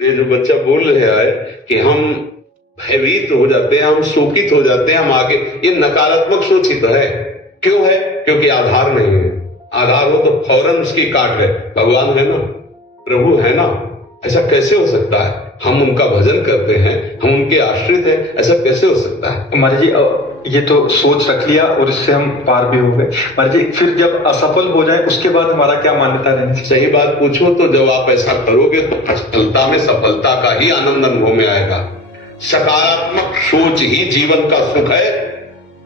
ये जो बच्चा बोल रहा है कि हम भयभीत हो जाते हैं, हम शोकित हो जाते हैं, हम आगे, ये नकारात्मक सोच ही तो है। क्यों है? क्योंकि आधार नहीं है। आधार हो तो फौरन उसकी काट है। भगवान है ना, प्रभु है ना, ऐसा कैसे हो सकता है? हम उनका भजन करते हैं, हम उनके आश्रित हैं, ऐसा कैसे हो सकता है? महाराज जी ये तो सोच रख लिया और इससे हम पार भी हो गए। महाराज जी फिर जब असफल हो जाए उसके बाद हमारा क्या मान्यता रहेगी? सही बात पूछो तो जब आप ऐसा करोगे तो असफलता में सफलता का ही आनंद अनुभव में आएगा। सकारात्मक सोच ही जीवन का सुख है,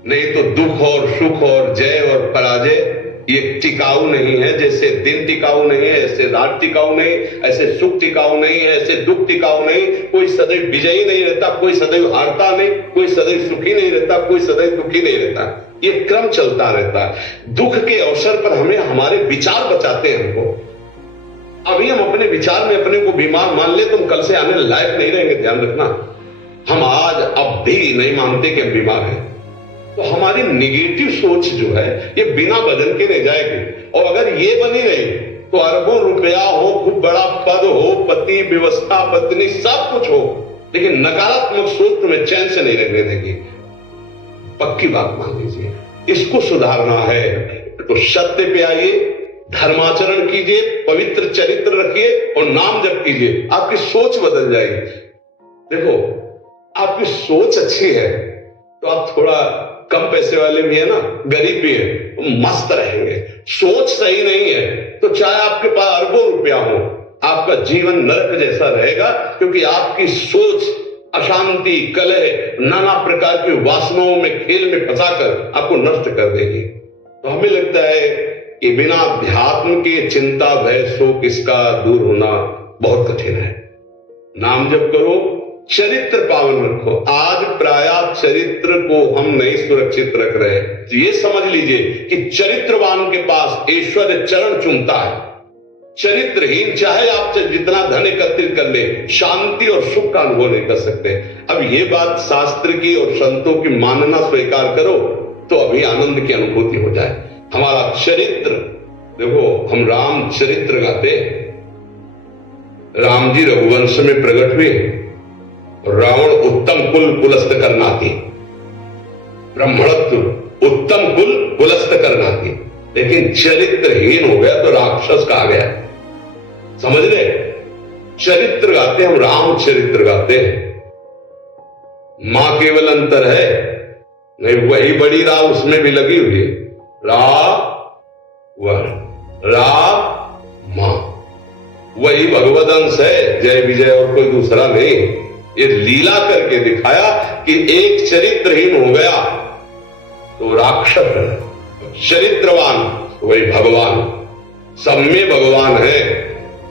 नहीं तो दुख और सुख और जय और पराजय ये टिकाऊ नहीं है। जैसे दिन टिकाऊ नहीं है, ऐसे रात टिकाऊ नहीं, ऐसे सुख टिकाऊ नहीं है, ऐसे दुख टिकाऊ नहीं। कोई सदैव विजयी नहीं रहता, कोई सदैव हारता नहीं, कोई सदैव सुखी नहीं रहता, कोई सदैव दुखी नहीं रहता। ये क्रम चलता रहता है। दुख के अवसर पर हमें हमारे विचार बचाते हैं हमको। अभी हम अपने विचार में अपने को बीमार मान ले तो हम कल से आने लायक नहीं रहेंगे। ध्यान रखना, हम आज अब भी नहीं मानते कि हम बीमार हैं। तो हमारी निगेटिव सोच जो है ये बिना बदल के नहीं जाएगी। और अगर ये बनी रही तो अरबों रुपया हो, खूब बड़ा पद हो, पति, व्यवस्था, पत्नी, सब कुछ हो, लेकिन नकारात्मक सोच तुम्हें चैन से नहीं रहने देगी। पक्की बात मान लीजिए। इसको सुधारना है तो सत्य पे आइए, धर्माचरण कीजिए, पवित्र चरित्र रखिए और नाम जप कीजिए। आपकी सोच बदल जाएगी। देखो, आपकी सोच अच्छी है तो आप थोड़ा कम पैसे वाले भी है ना, गरीब भी है, तो मस्त रहेंगे। सोच सही नहीं है तो चाहे आपके पास अरबों रुपया हो, आपका जीवन नरक जैसा रहेगा, क्योंकि आपकी सोच अशांति, कलह, नाना प्रकार की वासनाओं में, खेल में फंसाकर आपको नष्ट कर देगी। तो हमें लगता है कि बिना अध्यात्म के चिंता, भय, शोक इसका दूर होना बहुत कठिन है। नाम जप करो, चरित्र पावन रखो। आज प्राय चरित्र को हम नहीं सुरक्षित रख रहे। तो ये समझ लीजिए कि चरित्रवान के पास ईश्वर चरण चूमता है। चरित्रहीन चाहे आप जितना धन एकत्रित कर ले, शांति और सुख का अनुभव नहीं कर सकते। अब ये बात शास्त्र की और संतों की मानना स्वीकार करो तो अभी आनंद की अनुभूति हो जाए। हमारा चरित्र देखो, हम राम चरित्र गाते। राम जी रघुवंश में प्रकट हुए, रावण उत्तम कुल कुलस्त करना थी, ब्राह्मणत्व उत्तम कुल कुलस्त करना थी, लेकिन चरित्रहीन हो गया तो राक्षस कहा गया। समझ रहे? चरित्र गाते हम, राम चरित्र गाते हैं। मां केवल अंतर है, नहीं वही बड़ी रा उसमें भी लगी हुई है। मां वही भगवद अंश है, जय विजय और कोई दूसरा नहीं। ये लीला करके दिखाया कि एक चरित्रहीन हो गया तो राक्षस है, चरित्रवान वही भगवान, सब में भगवान है।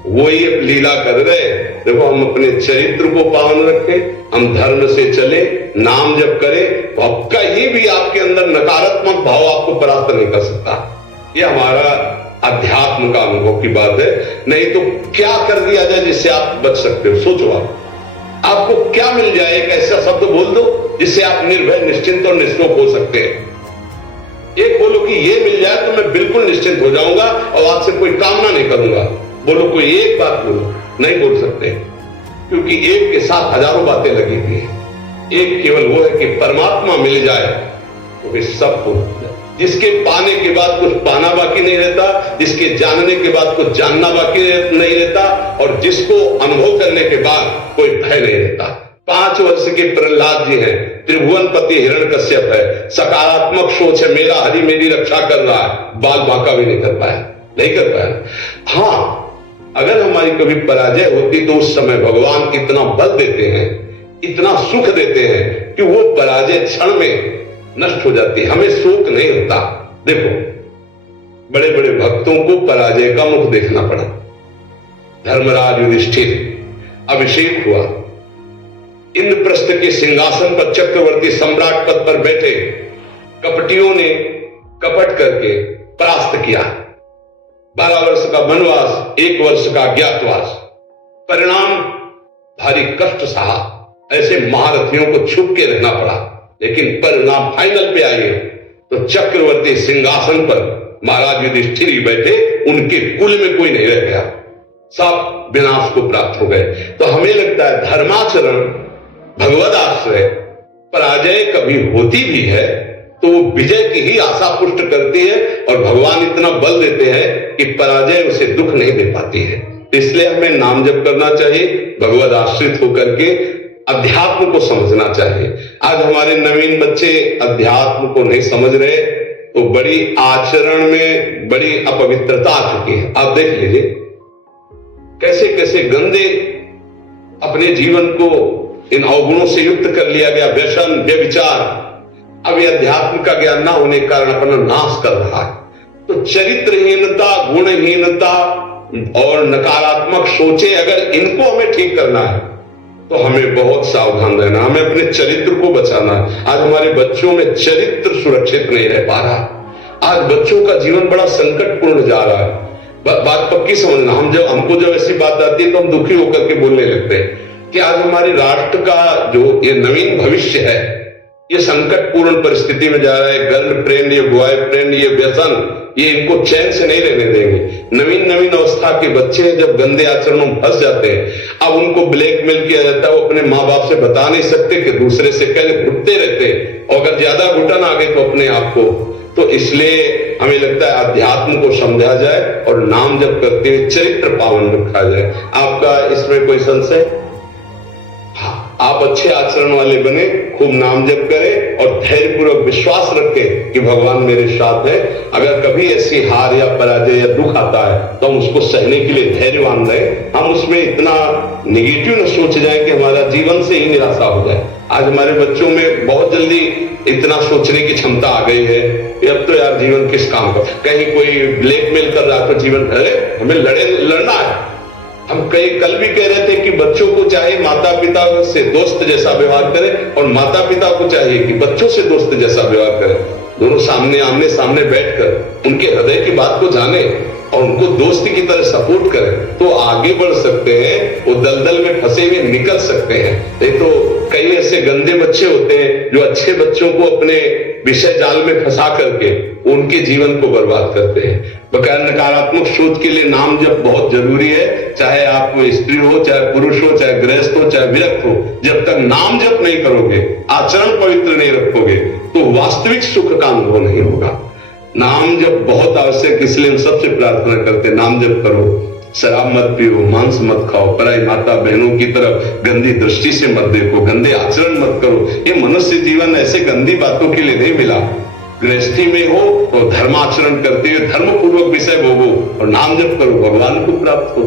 वही लीला कर रहे। देखो, हम अपने चरित्र को पावन रखें, हम धर्म से चले, नाम जप करें, तो अब कहीं भी आपके अंदर नकारात्मक भाव आपको परास्त नहीं कर सकता। ये हमारा अध्यात्म का अनुभव की बात है। नहीं तो क्या कर दिया जाए जिससे आप बच सकते हो? सोचो, आपको क्या मिल जाए? एक ऐसा शब्द बोल दो जिससे आप निर्भय, निश्चिंत और निष्ठोक हो सकते हैं। एक बोलो कि ये मिल जाए तो मैं बिल्कुल निश्चिंत हो जाऊंगा और आपसे कोई कामना नहीं करूंगा। बोलो, कोई एक बात बोलो। नहीं बोल सकते, क्योंकि एक के साथ हजारों बातें लगी हुई है। एक केवल वो है कि परमात्मा मिल जाए तो फिर सब कुछ। जिसके पाने के बाद कुछ पाना बाकी नहीं रहता, जिसके जानने के बाद कुछ जानना बाकी नहीं रहता, और जिसको अनुभव करने के बाद कोई भय नहीं रहता। 5 वर्ष के प्रहलाद जी हैं, त्रिभुवनपति हिरण्यकश्यप है, सकारात्मक सोच है, मेरा हरि मेरी रक्षा कर रहा है, बाल बांका भी नहीं कर पाया, नहीं कर पाया। हाँ, अगर हमारी कभी पराजय होती तो उस समय भगवान इतना बल देते हैं, इतना सुख देते हैं कि वो पराजय क्षण में नष्ट हो जाती है, हमें शोक नहीं होता। देखो, बड़े बड़े भक्तों को पराजय का मुख देखना पड़ा। धर्मराज युधिष्ठिर अभिषेक हुआ, इंद्रप्रस्थ के सिंहासन पर चक्रवर्ती सम्राट पद पर बैठे, कपटियों ने कपट करके परास्त किया। 12 वर्ष का वनवास, 1 वर्ष का अज्ञातवास, परिणाम भारी कष्ट सहा। ऐसे महारथियों को छुप के रहना पड़ा, लेकिन परिणाम फाइनल पे आए तो चक्रवर्ती सिंहासन पर महाराज युधिष्ठिर ही बैठे, उनके कुल में कोई नहीं रह गया। सब विनाश को प्राप्त हो गए। तो हमें लगता है धर्माचरण, भगवद आश्रय, पराजय कभी होती भी है तो वो विजय की ही आशा पुष्ट करती है, और भगवान इतना बल देते हैं कि पराजय उसे दुख नहीं दे पाती है। इसलिए हमें नाम जप करना चाहिए, भगवद आश्रित होकर के अध्यात्म को समझना चाहिए। आज हमारे नवीन बच्चे अध्यात्म को नहीं समझ रहे, तो बड़ी आचरण में बड़ी अपवित्रता आ चुकी है। आप देख लीजिए कैसे कैसे गंदे अपने जीवन को इन अवगुणों से युक्त कर लिया गया, व्यसन, व्यभिचार। अब ये अध्यात्म का ज्ञान ना होने के कारण अपना नाश कर रहा है। तो चरित्रहीनता, गुणहीनता और नकारात्मक सोचे, अगर इनको हमें ठीक करना है तो हमें बहुत सावधान रहना, हमें अपने चरित्र को बचाना है। आज हमारे बच्चों में चरित्र सुरक्षित नहीं रह पा रहा। आज बच्चों का जीवन बड़ा संकटपूर्ण जा रहा है। बात पक्की समझना, हमको जब ऐसी बात आती है तो हम दुखी होकर के बोलने लगते हैं कि आज हमारे राष्ट्र का जो ये नवीन भविष्य है, ये संकटपूर्ण परिस्थिति में जा रहा है। गर्लफ्रेंड, ये बॉयफ्रेंड, ये व्यसन, ये इनको चैन से नहीं रहने देंगे। नवीन नवीन अवस्था के बच्चे जब गंदे आचरणों में फंस जाते हैं, अब उनको ब्लैकमेल किया जाता है। वो अपने माँ बाप से बता नहीं सकते कि दूसरे से पहले घुटते रहते, और अगर ज्यादा घुटन आ गई तो अपने आप को। तो इसलिए हमें लगता है अध्यात्म को समझा जाए और नाम जप करते हुए चरित्र पावन रखा जाए। आपका इसमें कोई संशय? आप अच्छे आचरण वाले बने, खूब नाम जप करें और धैर्यपूर्वक विश्वास रखें कि भगवान मेरे साथ है। अगर कभी ऐसी हार या पराजय या दुख आता है तो हम उसको सहने के लिए धैर्यवान रहें। हम उसमें इतना निगेटिव न सोच जाए कि हमारा जीवन से ही निराशा हो जाए। आज हमारे बच्चों में बहुत जल्दी इतना सोचने की क्षमता आ गई है कि अब तो यार जीवन किस काम का, कहीं कोई ब्लैकमेल कर रहा तो जीवन, अरे हमें लड़ना है। हम कल भी कह रहे थे कि बच्चों को चाहे माता पिता से दोस्त जैसा व्यवहार करें, और माता पिता को चाहिए कि बच्चों से दोस्त जैसा व्यवहार करें। दोनों आमने सामने बैठकर उनके हृदय की बात को जाने और उनको दोस्त की तरह सपोर्ट करें, तो आगे बढ़ सकते हैं। वो दलदल में फंसे हुए निकल सकते हैं। नहीं तो कई ऐसे गंदे बच्चे होते हैं जो अच्छे बच्चों को अपने विषय जाल में फंसा करके उनके जीवन को बर्बाद करते हैं। बकाया नकारात्मक सोच के लिए नाम जप बहुत जरूरी है। चाहे आप स्त्री हो, चाहे पुरुष हो, चाहे गृहस्थ हो, चाहे विरक्त हो, जब तक नाम जप नहीं करोगे, आचरण पवित्र नहीं रखोगे, तो वास्तविक सुख का अनुभव नहीं होगा। नाम जप बहुत आवश्यक, इसलिए हम सबसे प्रार्थना करते हैं नाम जप करो, शराब मत पियो, मांस मत खाओ, पराई माता बहनों की तरफ गंदी दृष्टि से मत देखो, गंदे आचरण मत करो। ये मनुष्य जीवन ऐसे गंदी बातों के लिए नहीं मिला। गृहस्थी में हो तो धर्माचरण करते हुए धर्म पूर्वक विषय भोगो और नाम जप करो, भगवान को प्राप्त हो।